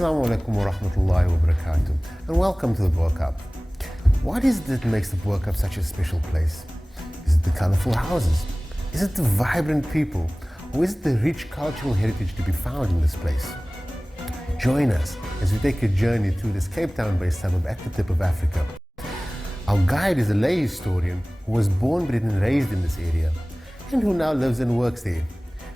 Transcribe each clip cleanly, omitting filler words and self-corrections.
Assalamu alaikum wa rahmatullahi wa barakatuh, and welcome to the Boer Cup. What is it that makes the Boer Cup such a special place? Is it the colorful houses? Is it the vibrant people? Or is it the rich cultural heritage to be found in this place? Join us as we take a journey through this Cape Town-based suburb at the tip of Africa. Our guide is a Malay historian who was born, bred and raised in this area and who now lives and works there.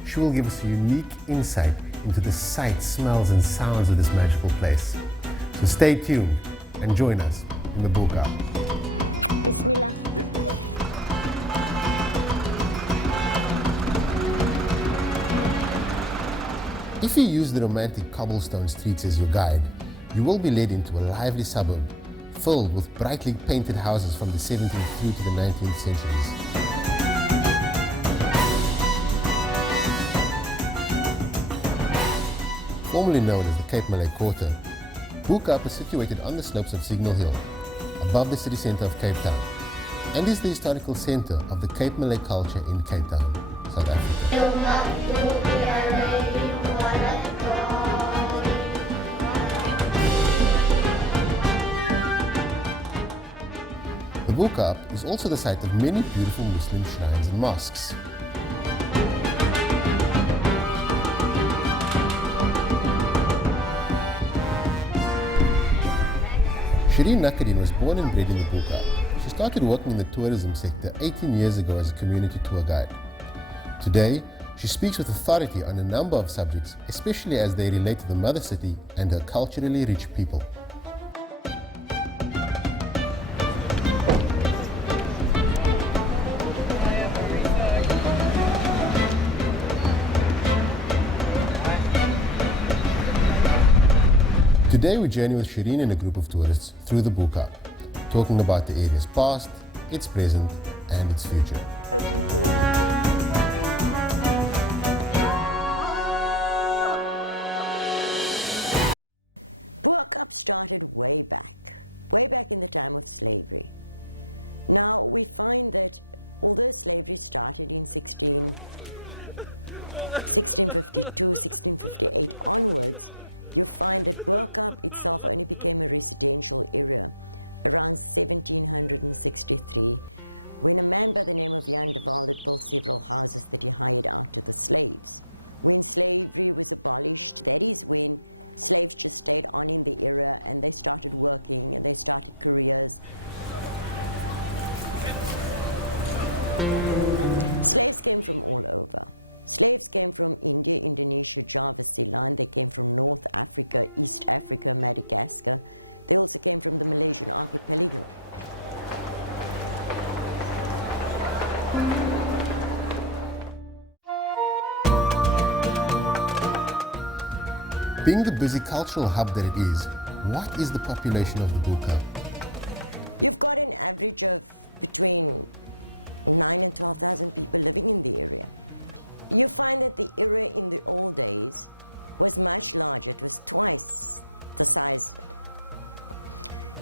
She will give us a unique insight into the sights, smells and sounds of this magical place. So stay tuned and join us in the Boer Cup. Bismillah. Bismillah. If you use the romantic cobblestone streets as your guide, you will be led into a lively suburb filled with brightly painted houses from the 17th through to the 19th centuries. Formerly known as the Cape Malay Quarter, Boer Cup is situated on the slopes of Signal Hill, above the city centre of Cape Town, and is the historical centre of the Cape Malay culture in Cape Town, South Africa. The Boer Cup is also the site of many beautiful Muslim shrines and mosques. Shireen Nakadin was born and bred in the Boer Cup. She started working in the tourism sector 18 years ago as a community tour guide. Today, she speaks with authority on a number of subjects, especially as they relate to the mother city and her culturally rich people. Today we journey with Shireen and a group of tourists through the Boer Cup, talking about the area's past, its present and its future. Open pool. Boer Cup started way back in the time of slavery. Now we find that although slavery started in 1652, 1658 onwards, you find that Boer Cup itself only became a residential area around 1763, when a man by the name of Jan de Waal had built several houses that he hired out to the slaves. When slavery was abolished, that is when slaves just stayed on in the area and they started working and they started careers. Slaves came from all over. Slaves came from India, Indonesia, Java, Ceylon. They came from North Africa, East Africa, Madagascar. They also came from the Malaysian archipelago. Being the busy cultural hub that it is, what is the population of the Boer Cup? You've got an average of between 9,000 and 12,000 people living in the area. You find that the area in the old days was much larger. It was twice the size.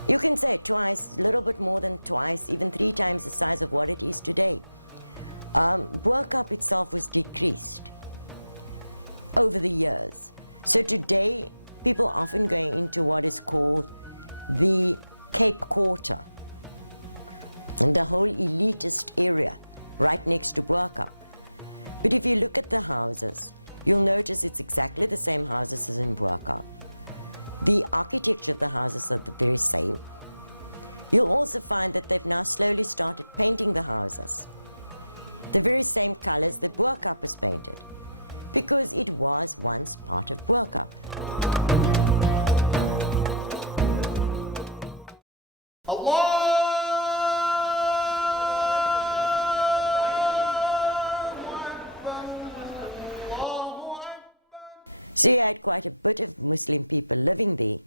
You can say twice, a little bit more than twice, even 3 times the size of what it is today. Boer Cup itself was decreased over the years. So today, people often go into what is called the Cape Quarter, and the whole elitist area right next to Boer Cup. But if you look at the houses, you'll notice it's exactly the same houses as in Boer Cup. The architecture of the houses are the very same. You'll also find that they've now slowly started painting the houses the very same colors that Boer Cup was painted, because it was once part of Boer Cup. So you had quite a bit of Muslim people living there,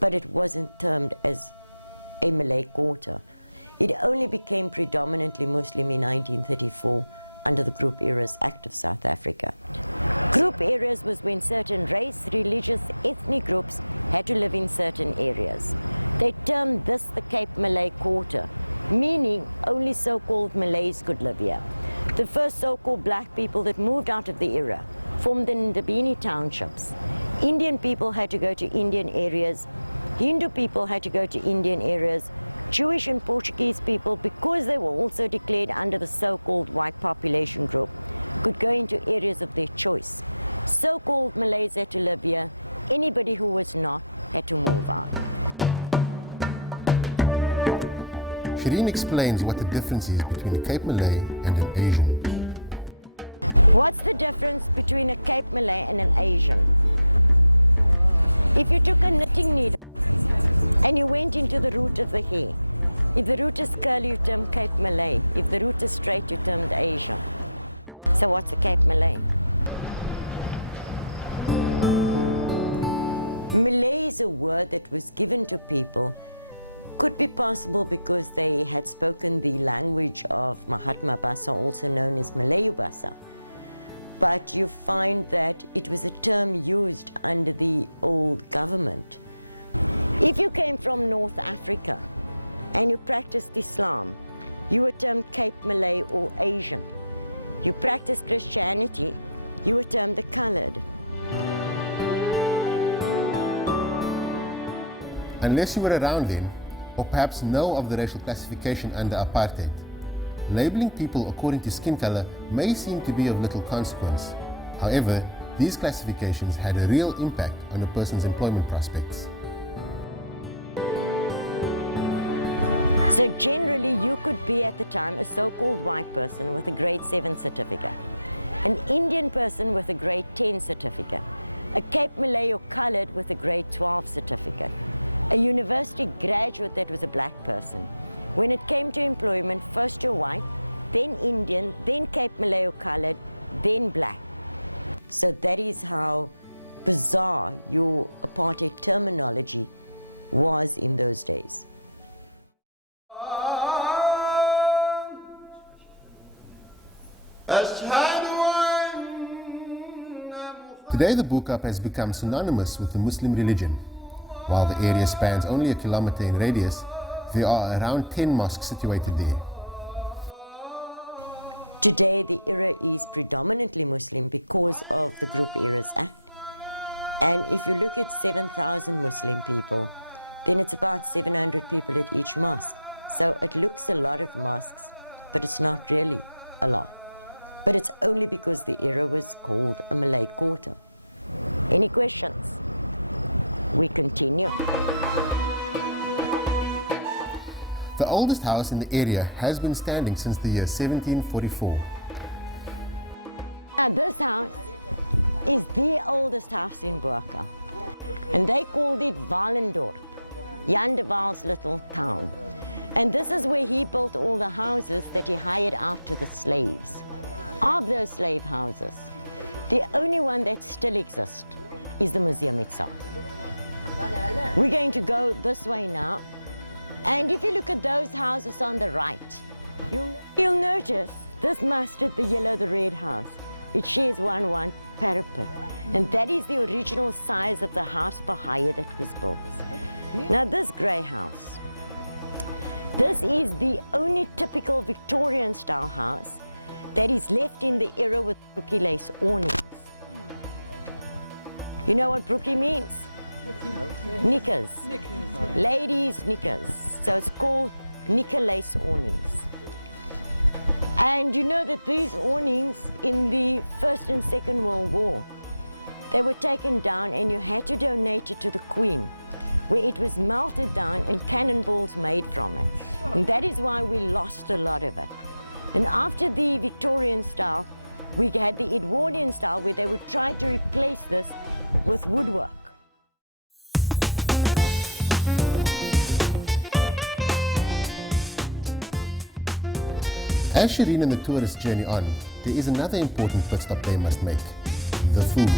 but it wasn't termed as a Malay quarter. It only became predominantly Muslim in 1934 under the Group Areas Act of South Africa. Group areas was when certain race, religious, ethnic groups had to live in certain areas. They termed this the Cape Malay Quarter, meaning only so-called Malays could live here. The first so-called black people that moved out of the area formed the Ndabini townships Indian people had to go to Indian areas, Hindu people had to go to Indian areas, Jewish and Portuguese people, because they were also declared under the so-called white population group, could go into areas of their choice. So-called Malays had to live here. Anybody who was not had to move out. Shireen explains what the difference is between a Cape Malay and an Asian. What's the difference between a Cape Malay and an Asian? If you took a knitting needle and you went into the root of the hair, if the root is curly, you term Cape Malay. If the root is straight, you term the Asian. So what's a Cape Malay? Malay is a word that was given to people. Could be possible because they had spoken the language of Mahatma Basa, also known as Malayu Basa. But you find that it was a term used under the old government. If you came from North Africa and you practiced Islam, you were termed Cape Malay or Asian. You practiced Christianity, you were termed the colored. Unless you were around then, or perhaps know of the racial classification under apartheid, labeling people according to skin color may seem to be of little consequence. However, these classifications had a real impact on a person's employment prospects. So generally, you could be at the time a so-called white person with a grade 7 certificate, an Indian person with a grade 10 certificate, a Cape Malay or colored with a grade 12 certificate, a university graduate that was a black person. When it came to employment, first you're white, then Indian, then Cape Malay or colored, then black. So that is how bizarre your apartheid terminology was in those days. Today the Boerkaap has become synonymous with the Muslim religion. While the area spans only a kilometer in radius, there are around 10 mosques situated there. Today the era is predominantly Muslim because of the Group Errors Act. And if you look at 7,000 Muslim people, then it's about 700 people at each mosque. So it looks a lot of mosques, but it's not really a lot. But it's only because the era was called a Malay quarter. Any questions? We continue. The oldest house in the area has been standing since the year 1744. Now this house is the oldest house in Boerkaap. And they called it Walendorp, Jan de Waal's little town. And this is where he built all the houses that he hired out to the slaves. Of those slave houses, the only one that still exists is the museum itself. We're going to go this way now, and if you look at those houses on the right, you'll notice this masted, the yellow, the red house. It shares one parapet, and that is the original size of the house for hire that was built. Now this grey house, this is the only typical Victorian style house that is left in the era with brookie lace awnings. You know what brookie means? Knickers. Ladies' knickers. So it's called knicker lace awnings. And you know that these awnings in the First and Second World War, they were taken down and you had to donate it to the Queen, where it was melted down and cannonballs made from it. And that is why we lost a lot of it. And after the Victorian style, we had the Edwardian style where they would try to replace this with woodwork. As Shireen and the tourists journey on, there is another important pit stop they must make: the food.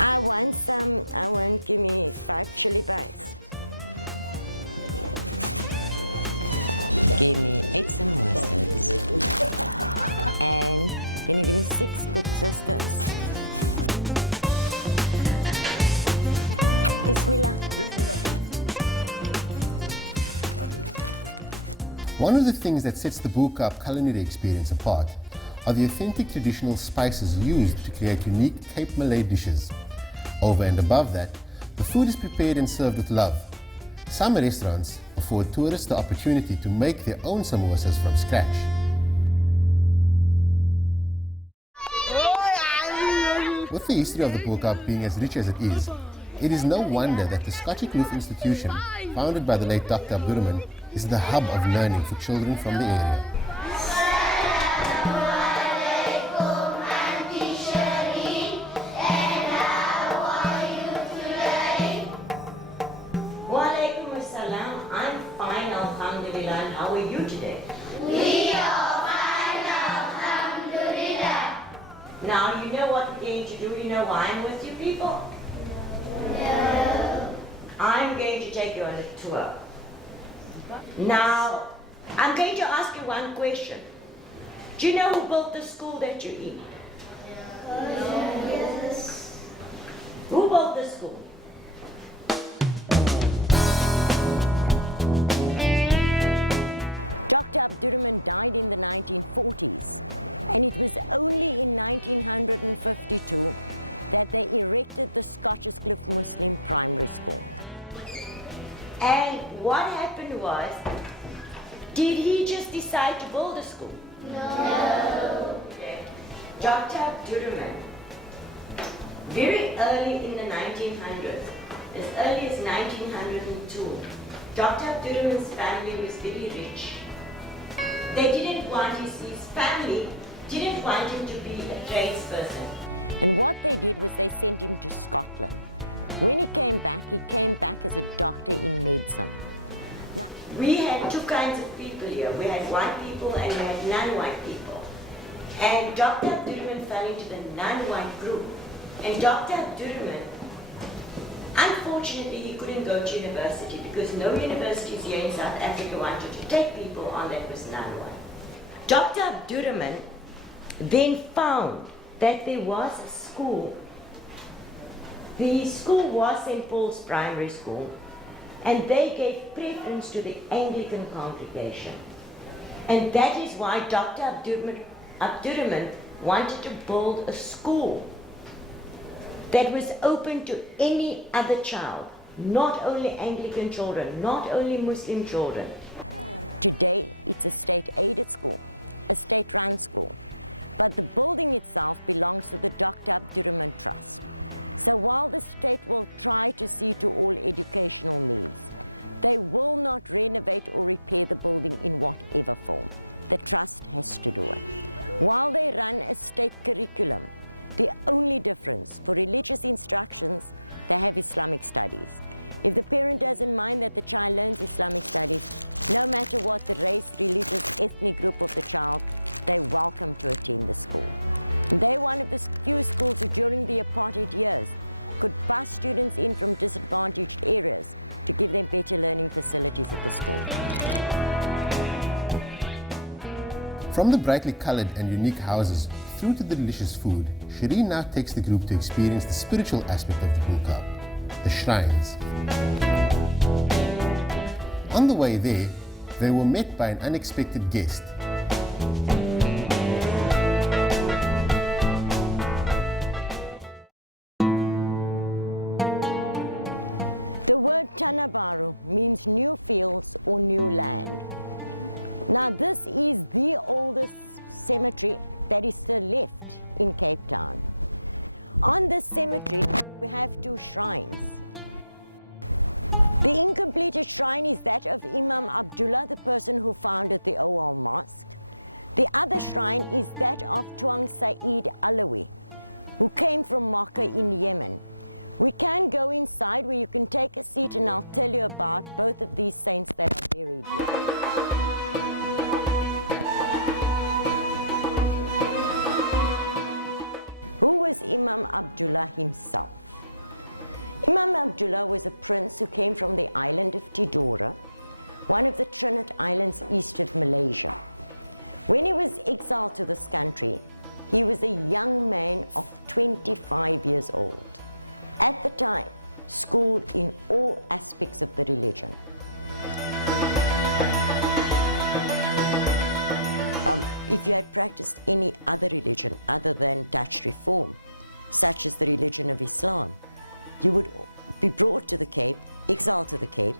I want, give me 5 chili bites. Give me 8 samosas. And then you give me 6 cooked sisters. Bismillah. One of the things that sets the Boerkaap culinary experience apart are the authentic traditional spices used to create unique Cape Malay dishes. Over and above that, the food is prepared and served with love. Some restaurants afford tourists the opportunity to make their own samosas from scratch. With the history of the Boerkaap being as rich as it is no wonder that the Scottish Kloof Institution, founded by the late Dr. Abdurrahman, is the hub of learning for children from the area. Walaikum assalam. I'm fine, alhamdulillah. And how are you today? We are fine, alhamdulillah. Now, you know what we're going to do? You know why I'm with you people? No. I'm going to take you on a tour. Now, I'm going to ask you one question. Do you know who built the school that you're in? Yes. Who built the school? Dr. Abdurrahman died in the 1940s, and it was only in 1952 that they erected the Scottish Kloof Muslim Primary School. And what happened was, did he just decide to build a school? No. Dr. Abdurrahman, very early in the 1900s, as early as 1902, Dr. Abdurrahman's family was very rich. They didn't want his family didn't want him to be a tradesperson. And what they did was they sent him to Scotland. When he came back as a doctor in medicine. Now, we had two kinds of people here. We had white people and we had non-white people. And Dr. Abdurrahman fell into the non-white group. And Dr. Abdurrahman, unfortunately, he couldn't go to university because no universities here in South Africa wanted to take people on that was non-white. Dr. Abdurrahman then found that there was a school. The school was St. Paul's Primary School, and they gave preference to the Anglican congregation. And that is why Dr. Abdurrahman wanted to build a school that was open to any other child, not only Anglican children, not only Muslim children. Today, it's a state-aided school, a state-run school, but the building itself belongs to the Dr. Abdurrahman Trust. So while the state will try to see to all educational needs, they will not renovate or repair the building in whatever form. The trust has to do it. While they run a state curriculum, the only difference for religious instructions, they have Islamic studies. If the parent doesn't mind that the child learns Islamic studies, no matter what the race, religious, ethnic group of the child, they're welcome to attend the school. And they're one of the few schools who during the apartheid years could bus students in from disadvantaged areas to give them better learning facilities at the school. From the brightly colored and unique houses through to the delicious food, Shireen now takes the group to experience the spiritual aspect of the Boerkaap, the shrines. On the way there, they were met by an unexpected guest. The word Tanabaru means new fields or new land. Now this is the oldest cemetery that is still left in Cape Town. On this cemetery, we have two shrines. The incompleted shrine is that of Imam Abdullah, the person who founded the Awal Mosque. The other shrine is that of Tuang Said Alawi, who came from Makkah in Yemen. We can go inside where you can take a seat and I'll tell you about both of these saints that are buried here. Who was Imam Abdullah himself? Imam Abdullah was a prince who came from the island of Tidore, one of the Trinidad Islands east of Malaysia. When he was exiled to this country, he was a young man of 25 years old. At the time, schooled in all aspects of the religion. if you had practiced any other religion other than Dutch reform, such as the religion of Islam, you would be brought to the Cape, exiled to the Cape,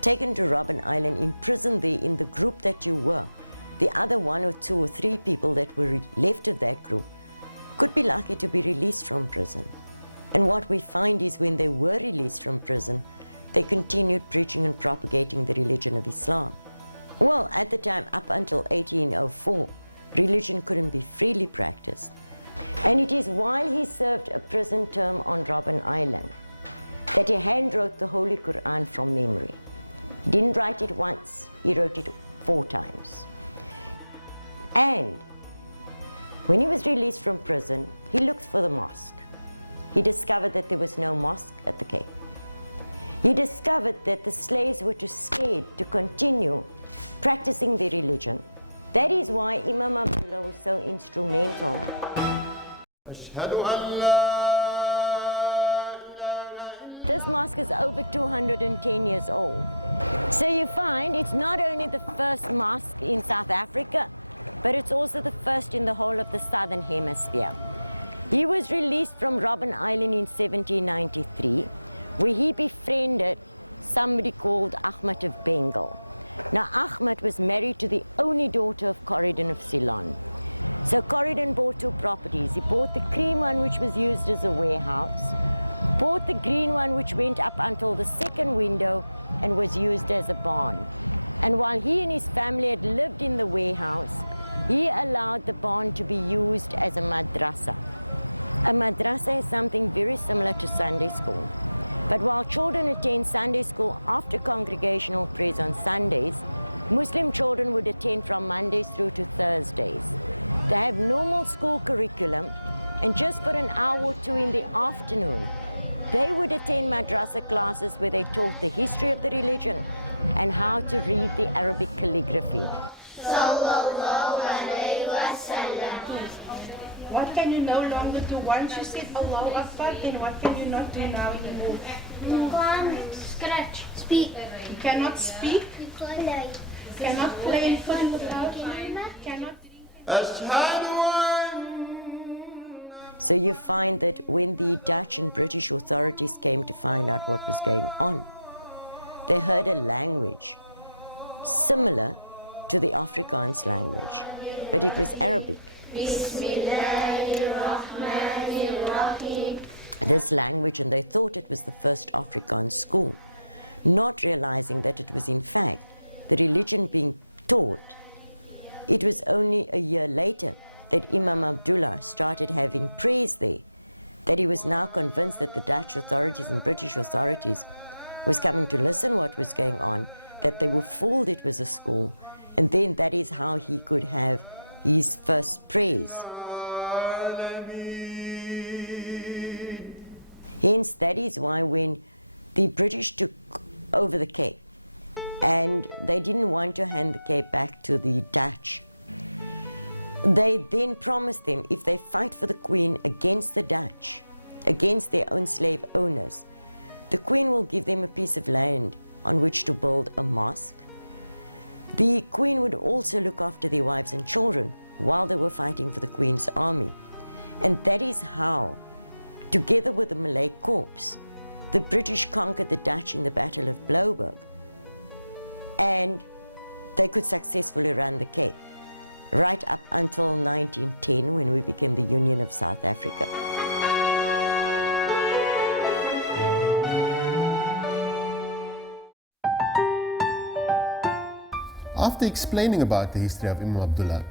taken to Robben Island, imprisoned there in the group that you were. The other 1 or 2 or 3 people that were left of that group could be lucky to be released from prison. And what we find is when they were released from prison, they continued preaching and propagating the religion of Islam. Well, at the time, up until 1804, religion couldn't be freely practiced. And it is while he served a prison term on Robben Island that he handwrote the Holy Quran from memory. He didn't write it once, he wrote it 4 times. And when he was released from prison, he looked for the mosque. He discovered that there was no mosque at the Cape. He discovered that the slaves were too scared to continue practicing their religion. That is why Imam Abdullah was so instrumental. This mosque is over 210 years old. So you find it's not only the first mosque in South Africa, but it's also the first in the whole of the Southern Hemisphere. He was released from Robben Island in 1793, where he befriended somebody called Ahmed of Bengal. Now Ahmed was married to the only daughter of Corridon of Ceylon. So Corridon bought 2 properties. He bought the cream one, which was used as a warehouse, bought the green one, which went up until the 2nd window and was used as a barn. And while he and his family had lived in the warehouse, he allowed the barn to be used as a madrasa. A madrasa is something very similar to Sunday school. But while children attend Sunday school after congregational prayers on Sundays, Muslim children would attend from Mondays through to Thursdays. They have normal school curriculum, and just for an hour or 2 in the afternoon, they would attend madrasa classes where they taught the history of the religion and how to read the Arabic calligraphy. What can you no longer do? Once you said Allahu Akbar, then what can you not do now anymore? You can't scratch, speak. You cannot speak, You play. cannot play in football, cannot... So you find that when the Dutch and British authorities came to find out what was going on, they heard a language similar to the Afrikaans language, but it was Arabic. This language, and they thought it was the first Afrikaans school, not realizing that it was in fact the religion being taught. It was only a year later that Imam Abdullah started having prayers there, that he was now convinced that the Dutch authorities and British authorities was coming to listen what was going on, that they were fooled it was a school, and then that is how he could have his first prayers. Hence, that is why when the British took over the Cape, and they didn't want to hand the Cape back to the Dutch, they then promised them if they fight for the Queen against the Dutch, against their own slave owners, the Queen will give them a piece of land on which to build a mosque. The Queen would also look after their wives and children while they were fighting for the Queen's army. And that is how, together with the Malay Corps, the British conquered the Dutch in the Battle of Blouberg, and they could successfully run the Cape, right up until 1910, when we became the Union of South Africa. After explaining about the history of Imam Abdullah,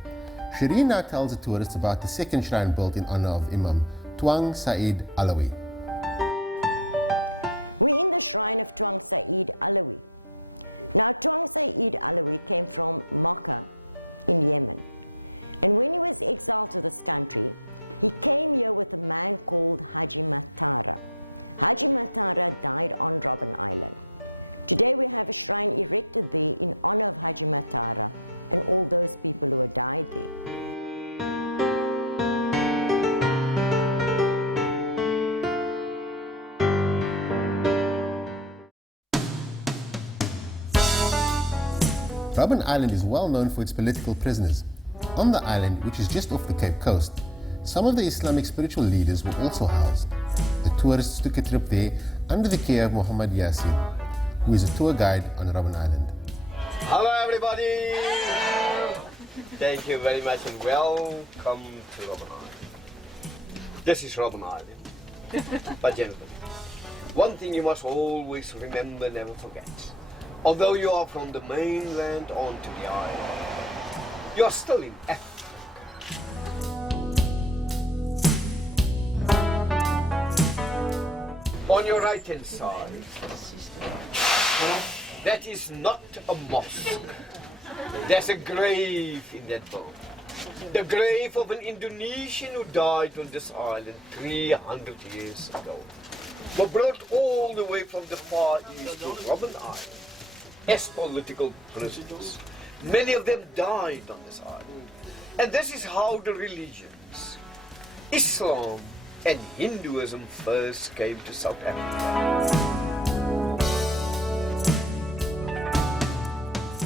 Shireen now tells the tourists about the second shrine built in honor of Imam Tuan Said Alawi. We're in the shrine of Tuan Said Alawi. Now, Tuan Said Alawi came from Makkah in Yemen. And when he was exiled to this country, he came here with a man called Haji Matara. Haji Matara died on Robben Island. Today we have a shrine erected there in honor of Haji Matara and all those people who had died there. Robben Island is well known for its political prisoners. On the island, which is just off the Cape Coast, some of the Islamic spiritual leaders were also housed. The tourists took a trip there under the care of Muhammad Yasir, who is a tour guide on Robben Island. Hello everybody! Thank you very much and welcome to Robben Island. This is Robben Island. But gentlemen, one thing you must always remember, never forget. Although you are from the mainland onto the island, you are still in Africa. On your right hand side, that is not a mosque. There's a grave in that boat. The grave of an Indonesian who died on this island 300 years ago. Were brought all the way from the Far East to Robben Island as political prisoners. Many of them died on this island. And this is how the religions, Islam and Hinduism, first came to South Africa.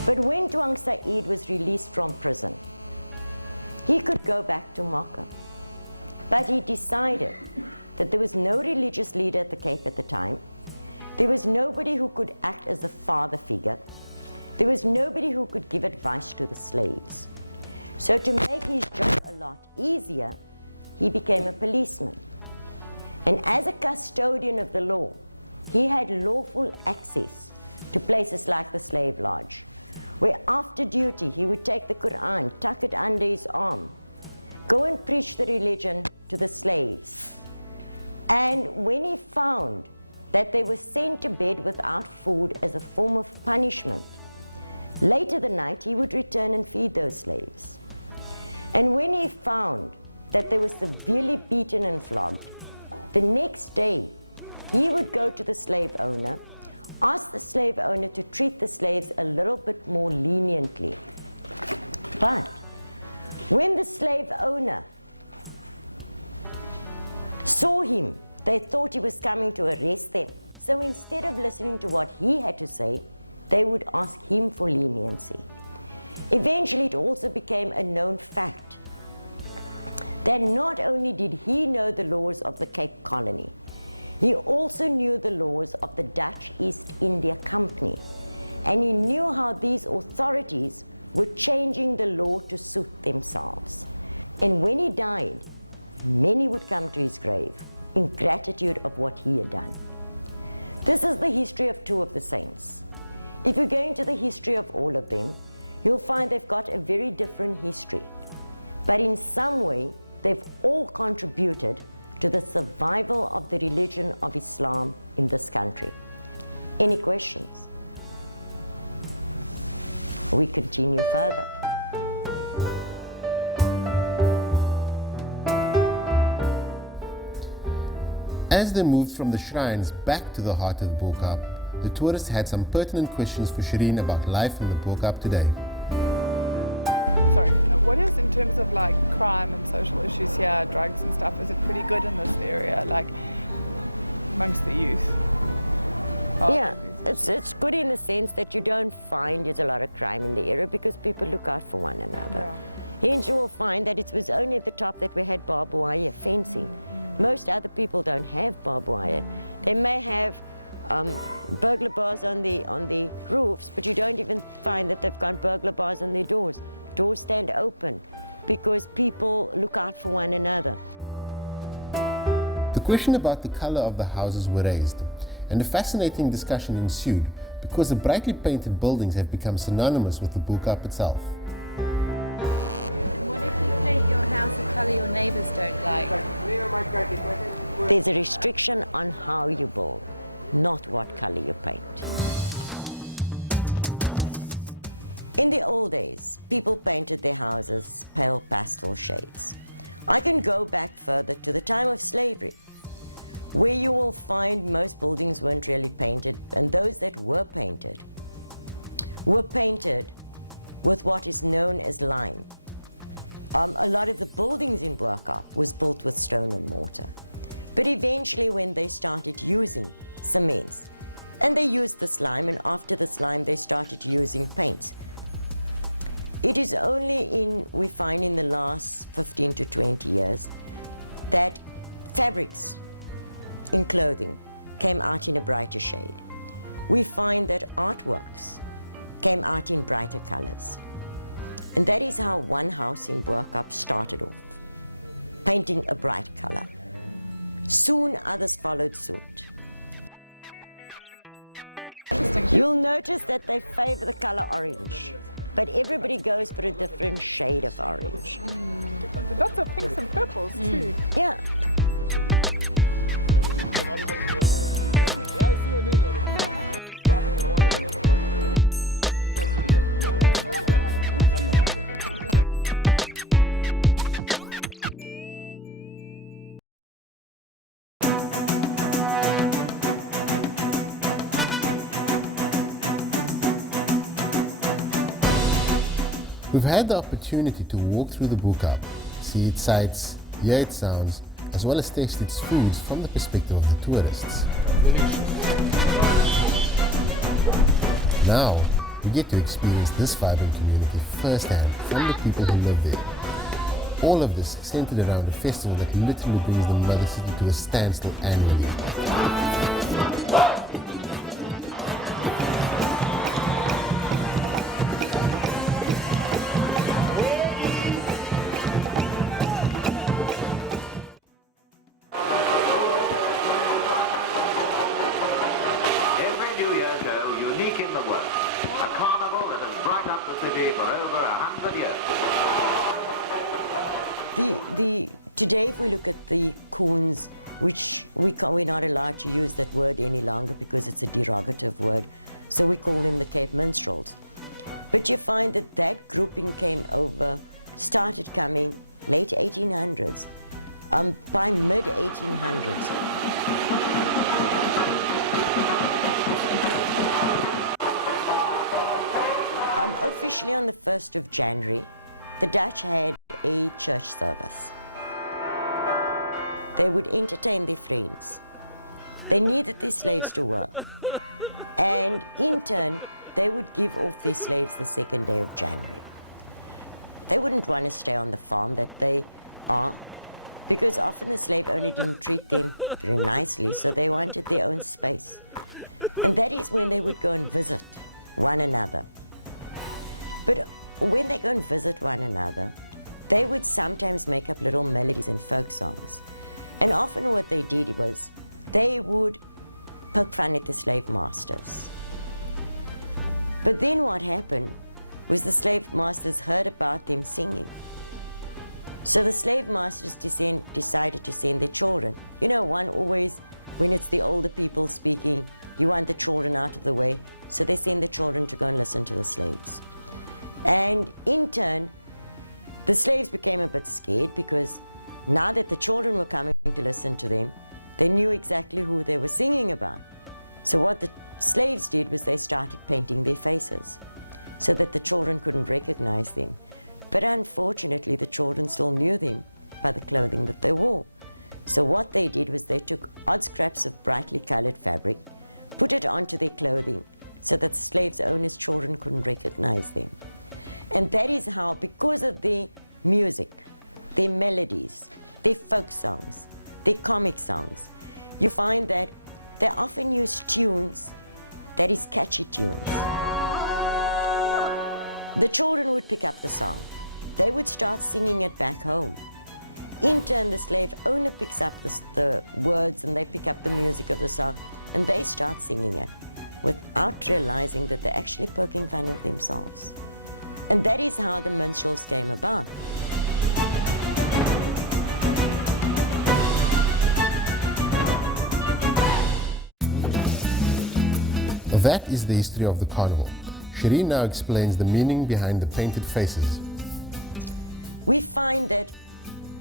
But when Tuan Said was released from prison, he could go back to Makkah. But he decided that there was no religious leader at the Cape at the time. There was nobody who could act as a father figure. There was nobody who could give advice to the slaves. So to make his job a lot easier, he became a policeman. And as a custodian of the law, he had lawful access to places like the slave lodge, where after duty he would take the Quran, tuck it under his arm, go and preach the religion to the slaves. And when he found that they were sent to bed without food as a form of punishment, later the night he would return and feed those slaves. And when he found that they were severely beaten and flogged, the next day he would go to the slave owner, ask the slave owner to treat the slaves a little bit more leniently. But when the slave owner saw him, they thought he was coming to arrest them. So instead of listening to what he had to say, they would ask him for leniency. Eventually, it also became a known fact that not only did he know the laws of the Cape Colony, he also knew the laws of the Dutch East India Company, and he knew how these authorities were changing the law to suit themselves. And when he died, many would come to his grave in gratitude of what he had done. This is the history of two of the saints. If you go into the history of all of them, you'll find they've got a very different history. But in some way, they've all contributed to the survival of the religion of Islam in this country. Any questions? We continue further. As they moved from the shrines back to the heart of the Bo-Kaap, the tourists had some pertinent questions for Shireen about life in the Bo-Kaap today. Sorry, what is in terms of like crime and social issues here, drugs and stuff, is it pretty good in this area, like amongst the youth? Yeah, it's good in the sense that you don't find there's a lot of crime in the area because people look out for one another. Yeah. Hence you will find that it was only at the top that we had barbed wire fencing. Most other people don't have barbed wire. They may have burglar bars on the roofs, but you don't even find that they've got burglar bars on their doors. Doors stand open because people look out for one another. The question about the color of the houses were raised, and a fascinating discussion ensued because the brightly painted buildings have become synonymous with the Bo-Kaap itself. And what if you paint your house a color your neighbors don't like? There's a restriction on how you build, not what color you paint. In the old days, people painted their houses pale pastel shades. I can go back further to the time of slavery, where you will find most buildings weren't really painted, and those that were painted with what is known as lime. A lot of the buildings in Bo-Kaap was built with stone and mortar. But eventually when they started using cements, and they used the slime, and after the slime they started using paints, It is only we find in the last 15 to 20 years that fabrics in clothing came out in a brighter shade. We find that artworks came out in brighter colors. And that is how one house in Boerkap started off, painting a bright color. Soon others followed suit. You'll notice that they favor the color orange, but everybody goes for a different shade of orange. Lots of pinks and purples too. Yeah. We've had the opportunity to walk through the Boerkap, see its sights, hear its sounds, as well as taste its foods from the perspective of the tourists. Now, we get to experience this vibrant community firsthand from the people who live there. All of this centered around a festival that literally brings the mother city to a standstill annually. Every New Year's show unique in the world. A carnival that has brightened up the city for over 100 years. Today, if we look at the coons, which we're not allowed to use that word any longer because it's a derogative word, so we call them the Cape Minstrels. But you find that that grouping started coming late 1800s. By mid-1800s, officially on the 1st of January, the Dutch had a church service. They would entertain their friends. They needed their slaves to work. And in turn, they would give off their slaves the 2nd day of January. They wouldn't want to stay on the farm that they are, because often the slave owner didn't treat them very nicely, so they wanted their own space. And that is when they would go and visit one another. But when they go and visit one another, they would sometimes make up little melodies and folk songs. And often what they did was they would poke fun at the slave masters. But then what happened was the slave masters heard about them singing. So the slave masters decided to send their children. You know, one always, when it's the older people speaking, you want the children out of the way, so they send the children to go and listen to the slaves. And in turn, the slaves became a bit scared because now that the children were coming to listen to them, they knew exactly who they were singing about. So what the slaves did was they started painting their faces so that the children couldn't recognize them. But unfortunately, the children still knew them by the clothing that they wore. So what they did was they took odd scraps of brightly colored fabric, put it onto their clothing so that the slaves' owners' children couldn't recognize them. And that is how, because of their music, their melodies, their folk songs, their comic songs, you find that they often use tunes that is catchy tunes. The children would pick up the song. They would start singing it back home. In turn, the slave owner picks up the words and they pick up the music of the song and they start singing it without realizing that they're actually poking fun at themselves. And that is how the minstrels came about. That is the history of the carnival. Shireen now explains the meaning behind the painted faces. We find that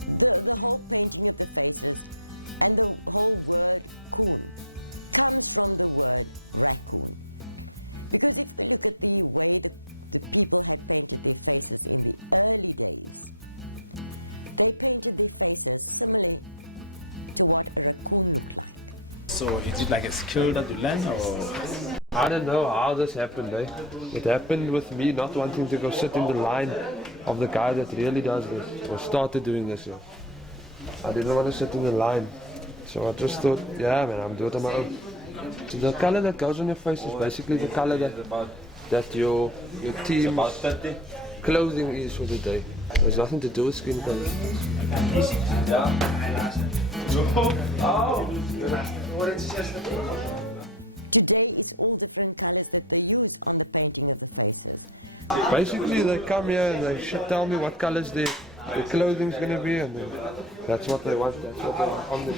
the whole painting of the faces and the whole word coon comes from the word raccoon. Because if we look at the way the people had painted their faces in the early days, they painted their faces similarly to what a raccoon looked like. So is it like a skill that you learn, or? I don't know how this happened, eh? It happened with me not wanting to go sit in the line of the guy that really does this, or started doing this. I didn't want to sit in the line. So I just thought, yeah man, I'm doing it on my own. So the color that goes on your face is basically the color that your team's clothing is for the day. There's nothing to do with skin color. Today it's all different colors that they use on the painting of the faces. Basically they come here and they should tell me what colors their clothing's going to be, and then that's what they want, that's what they want on this.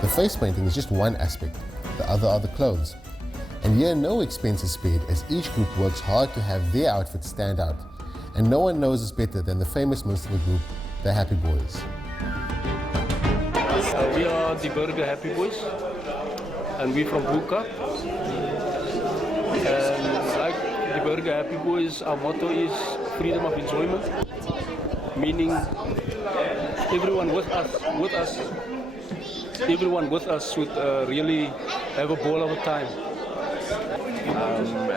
The face painting is just one aspect, the other are the clothes. And here no expense is spared as each group works hard to have their outfits stand out. And no one knows this better than the famous minstrel group, the Happy Boys. We are the Burger Happy Boys, and we're from Buka. And like the Burger Happy Boys, our motto is freedom of enjoyment, meaning everyone with us would really have a ball of a time.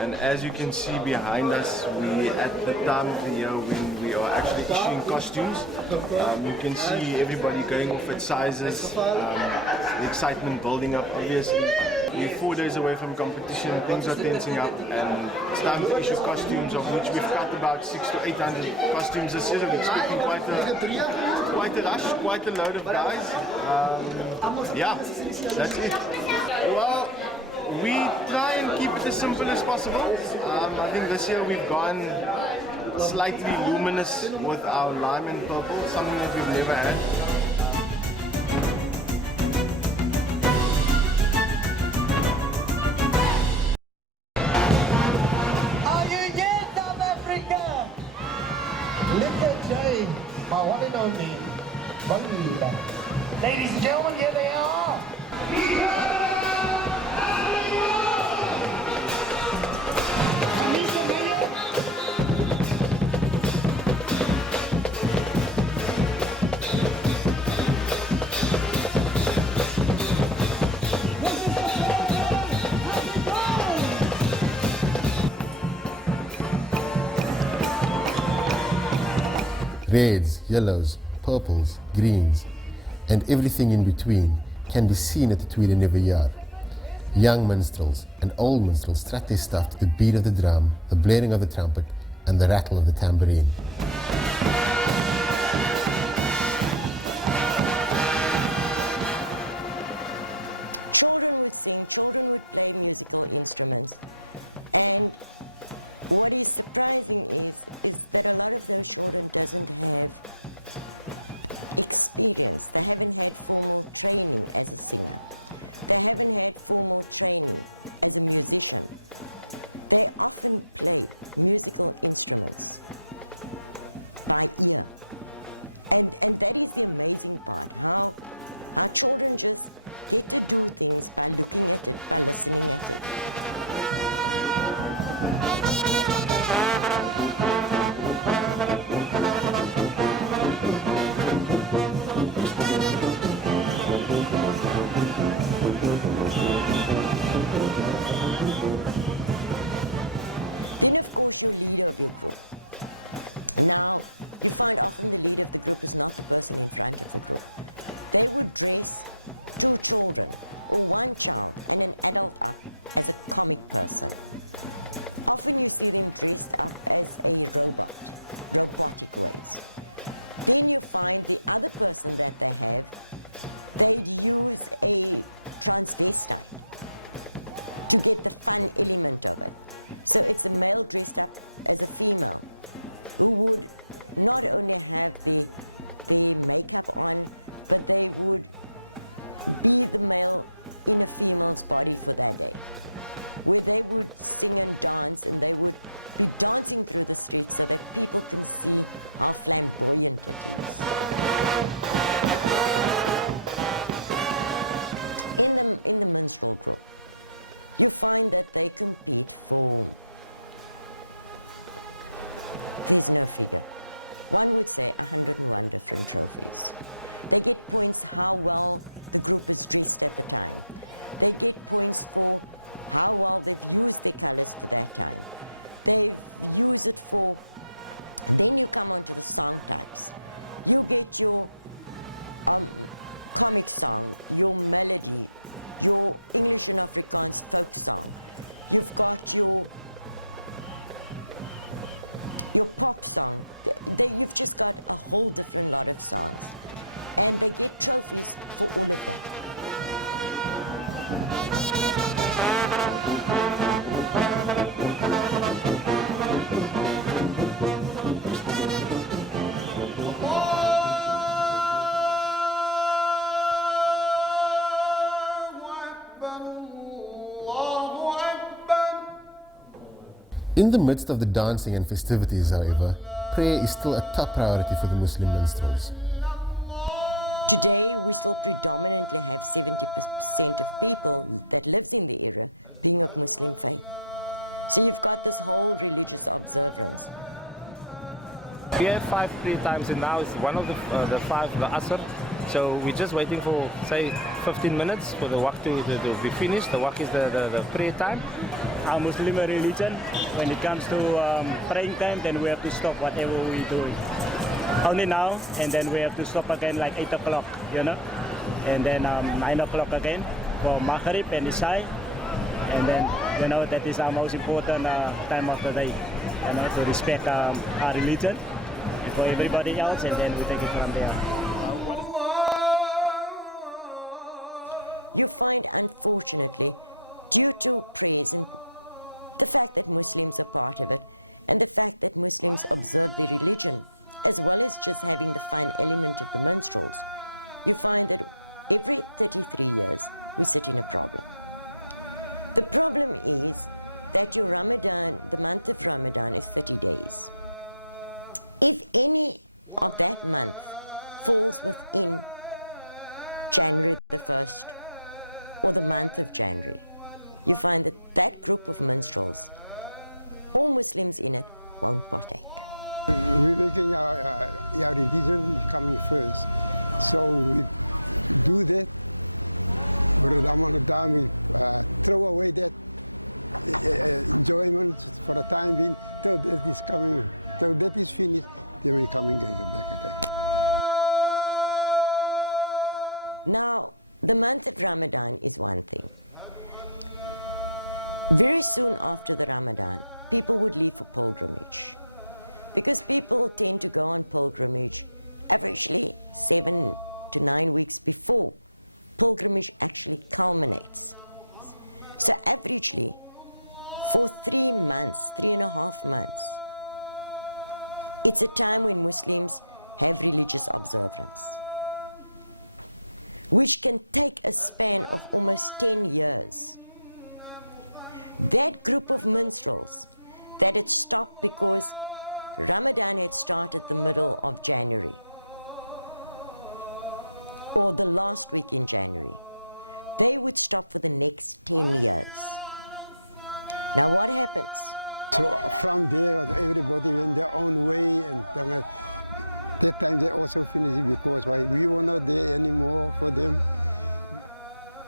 And as you can see behind us, we at the time of the year when we are actually issuing costumes, you can see everybody going off at sizes, the excitement building up obviously. We're 4 days away from competition, things are tensing up, and it's time to issue costumes, of which we've cut about 600 to 800 costumes this year. We're expecting quite a rush, quite a load of guys. Yeah, that's it. Well, we try and keep it as simple as possible. I think this year we've gone slightly luminous with our lime and purple, something that we've never had. Reds, yellows, purples, greens, and everything in between can be seen at the Tweede Nuwe Jaar. Young minstrels and old minstrels strut their stuff to the beat of the drum, the blaring of the trumpet, and the rattle of the tambourine. Children would sing, children would play musical instruments, and what is surprising is that a lot of those children doesn't have experience. They haven't had formal training as a singer. They haven't had formal training as a musician. They often play musical instruments by ear. And that is the amazing part, how children just get to do things by looking at it, by listening at it. Then, of course, your leader of your group. Now, you find often the leader of the group is not the person in front of the group. They would dress two children, or one child and an adult up as a comic person. Often you see them dressed up as a robot, robotic ways. Then you find the other person that they have, they'd use a transvestite to get the fun element of it. So it's a male dressed up as a female who would not only have the makeup on, but they would be the male in a female's body for that day, where they would sing and dance, and they would be dancing through the streets so that people can see how flamboyant it is. In the minstrel group, you find that they compete for There's no figure. One would say 101 different trophies. They get points how well the group is dressed at the time. They get points for how well they've used their colors for that time. They've used it for, and then you come on to the song types. You get your comic song, your melody, your English and Afrikaans folk song. You've got your pop song. You've just got a whole different lot of songs. And they get trophies for all of that. In the midst of the dancing and festivities, however, prayer is still a top priority for the Muslim minstrels. Today, we still predominantly have 70% of people that lives in the area being of Muslim faith. So you've got this whole religious observance. We have 5 prayer times, and now it's one of the 5, the Asr. So we're just waiting for, say, 15 minutes for the waqt to be finished. The waqt is the prayer time. Our Muslim religion, when it comes to praying time, then we have to stop whatever we're doing. Only now, and then we have to stop again like 8 o'clock, you know. And then 9 o'clock again for Maghrib and Isha. And then, you know, that is our most important time of the day, you know, to respect our religion for everybody else, and then we take it from there. You find, unfortunately, due to prayers and the fact that Muslims are part of it, and the fact that Muslims observe their religion, as well as just having the fun element of the minstrels, you find that every 33 years we sit in a problem. The problem is that your Ramadan, the month of Ramadan, is 30 days. If any of that month falls within January the 1st or the month of January, you find that that group of minstrels, all Muslims in it, won't partake. We're making our religion coming first. So we do that. For Ramadan, we throw away that enjoyment for the time being till that is coming. Till that is finished, then we come again back again. Now, the month of Ramadan is one thing. Very soon after the Ramadan, people would leave for pilgrimage. Because people tend to go on pilgrimage averagely 7 to 9 weeks before pilgrimage actually culminates. So averagely, for 3 months, 3.5 months, it's a time when Muslims have religious observance, which can take a span of almost 10 years. That group of minstrels that had stopped because Ramadan had started the middle of January, or the last week in January, they would stop for the next 10 years. Now what happens? So from there, everybody went their own way, and that time they also finished it because we were not there anymore for them.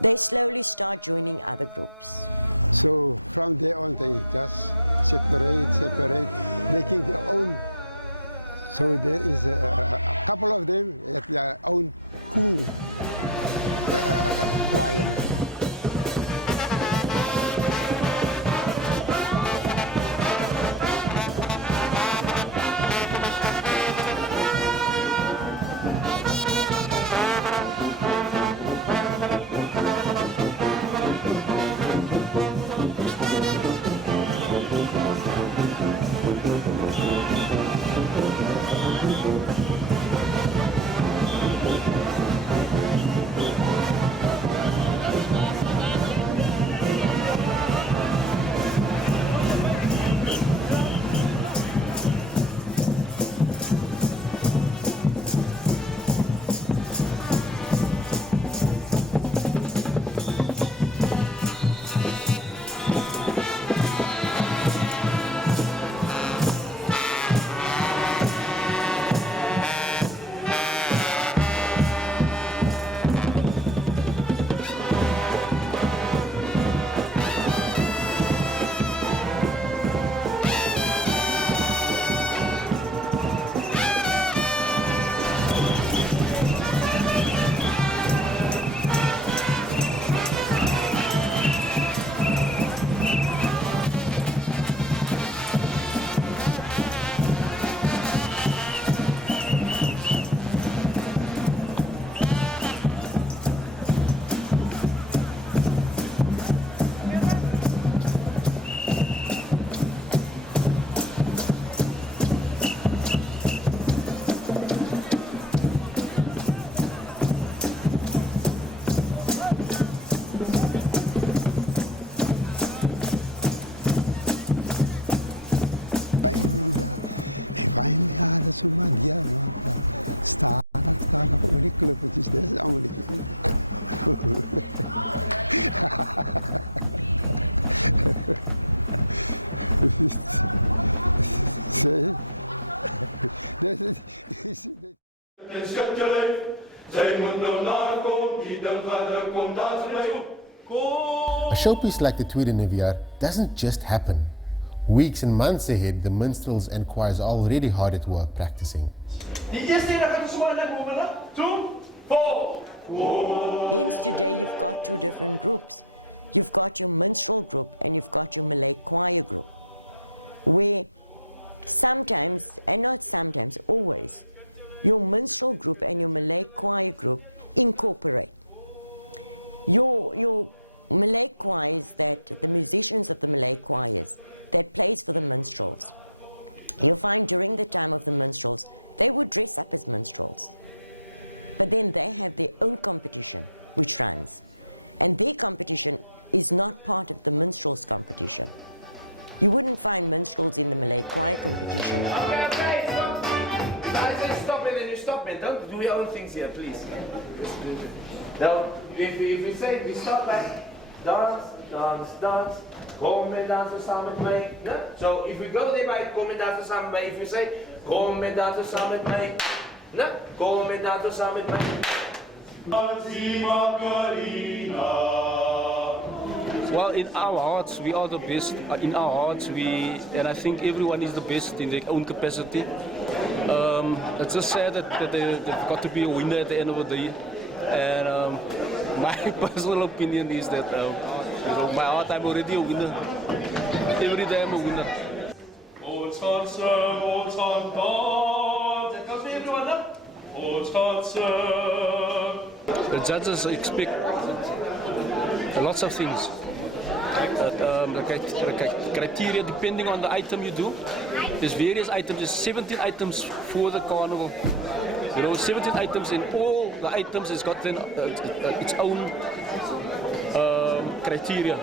They slowly start joining other groups. So from there on, they just separate, making their own. So there is a couple of them at their own cool choir. Finally, ada semua dia start oleh klub het is des allemaal. Zie, dat is. A showpiece like the Tweede Nuwejaar doesn't just happen. Weeks and months ahead, the minstrels and choirs are already hard at work practicing. Hence today you've got two different groups. You've got your minstrel group and you've got your Malay choir group, where sometimes, and not sometimes, always, your minstrel group and your Malay choir group incorporate. Your Malay choirs, that the musicians of the Malay choirs that plays for the minstrels, you'll find during the time of the minstrels, they would dress up as minstrels. But then they have their own competition, which runs. And their competition is not part of the minstrels competition. You wouldn't find minstrels in the Malay choir competition. Okay, stop. I say stop it and you stop it. Don't do your own things here, please. Now, if we say we start like dance, dance, dance, kom en dansen samen met mij. No? So if we go there by kom en dansen samen met mij, if we say kom en dansen samen met mij, no? Kom en dansen samen met mij. Well, in our hearts, we are the best. In our hearts, and I think everyone is the best in their own capacity. It's just sad that they've got to be a winner at the end of the day. And my personal opinion is that, my heart, I'm already a winner. Every day I'm a winner. Ons gaan sing, ons gaan dans. Ek kan vir everyone up. Ons gaan sing. The judges expect lots of things. The criteria depending on the item you do. There's various items, there's 17 items for the carnival. 17 items, and all the items has got then its own criteria.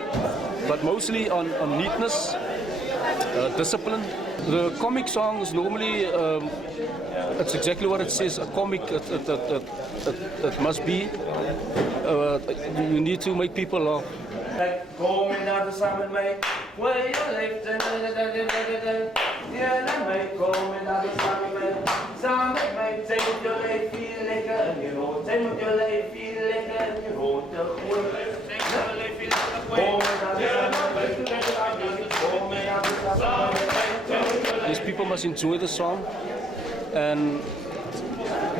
But mostly on neatness, discipline. The comic songs normally, it's exactly what it says, a comic, it must be. You need to make people laugh. Kom en dansen samen met mij. Wil je leven? Ja, met mij. Kom en dansen samen met mij. Samen met mij. Zij moet je leven viel lekker en je rond. Zij moet je leven viel lekker en je rond. Zij moet je leven viel lekker. Kom en dansen samen met mij. Kom en dansen samen met mij. Yes, people must enjoy the song. And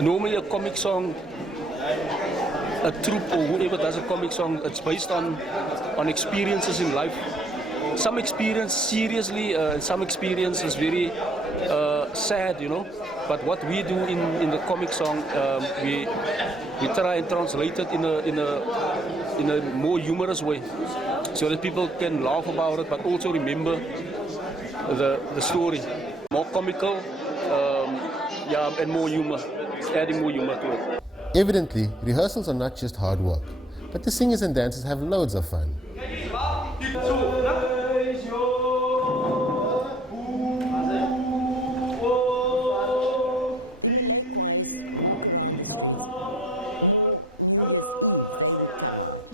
normally a comic song, a troupe or whoever does a comic song, it's based on experiences in life. Some experience seriously, some experience is very sad, But what we do in the comic song, we try and translate it in a more humorous way, so that people can laugh about it, but also remember the story. More comical, and more humor, adding more humor to it. Evidently, rehearsals are not just hard work, but the singers and dancers have loads of fun. The Malay choirs walk around the streets. More New Year's Eve, they would come out.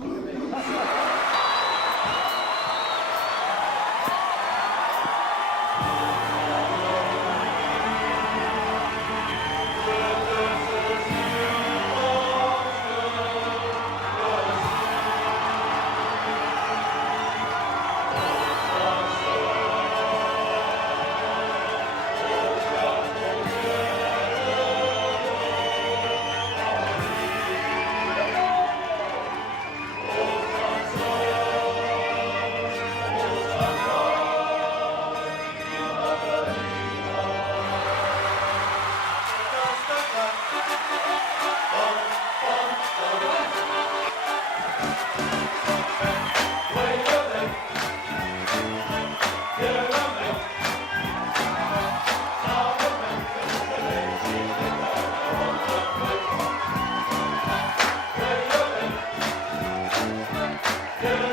Yeah.